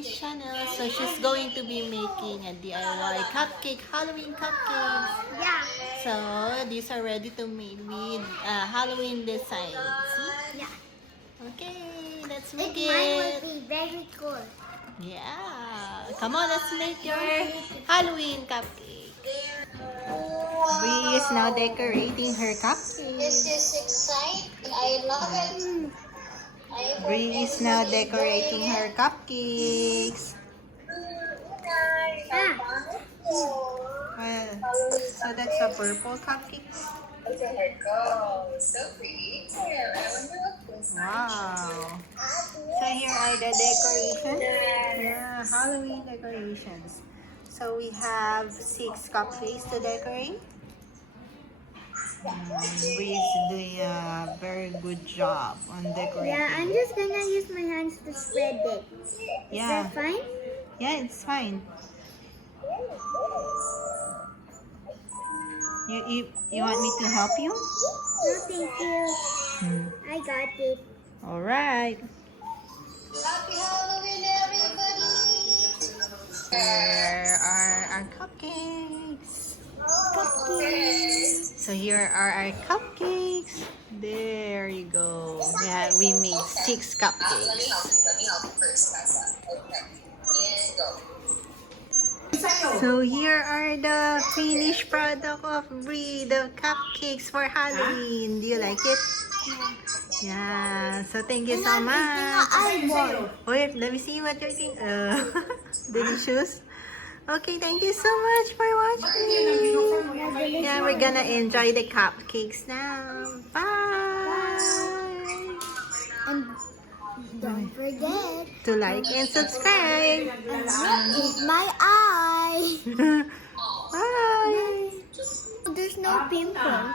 Bri's channel. So she's going to be making a DIY cupcake, Halloween cupcakes. Yeah. So these are ready to make with Halloween designs. See? Yeah. Okay, let's Mine make will it. be very cool. Yeah. Come on, let's make your Halloween cupcake. Bri is now decorating her cupcake. This is exciting. I love it. I hope Bri is now everybody decorating enjoying her it. cupcakes. Well, so that's a purple cupcake. Look at her go. So pretty. I wonder what this Wow. So here are the decorations. Yeah, Halloween decorations. So we have 6 cupcakes to decorate. Bree's doing a very good job on decorating. Yeah, I'm just gonna use my hands to spread it. Is Yeah, that fine? yeah, it's fine. You want me to help you? No, thank you. I got it. All right. Happy Halloween, everybody! Here are our cupcakes. So here are our cupcakes. There you go. Yeah, we made 6 Let me cupcakes. help you first, Tessa. Okay. And go. So here are the finished product of Brie, the cupcakes for Halloween. Do you like it? Yeah. So thank you so much. Wait, let me see what you're eating. Delicious. Okay, thank you so much for watching. Yeah, we're gonna enjoy the cupcakes now. Bye. And don't forget, To like and subscribe. eat my eye. Bye. There's no pimple.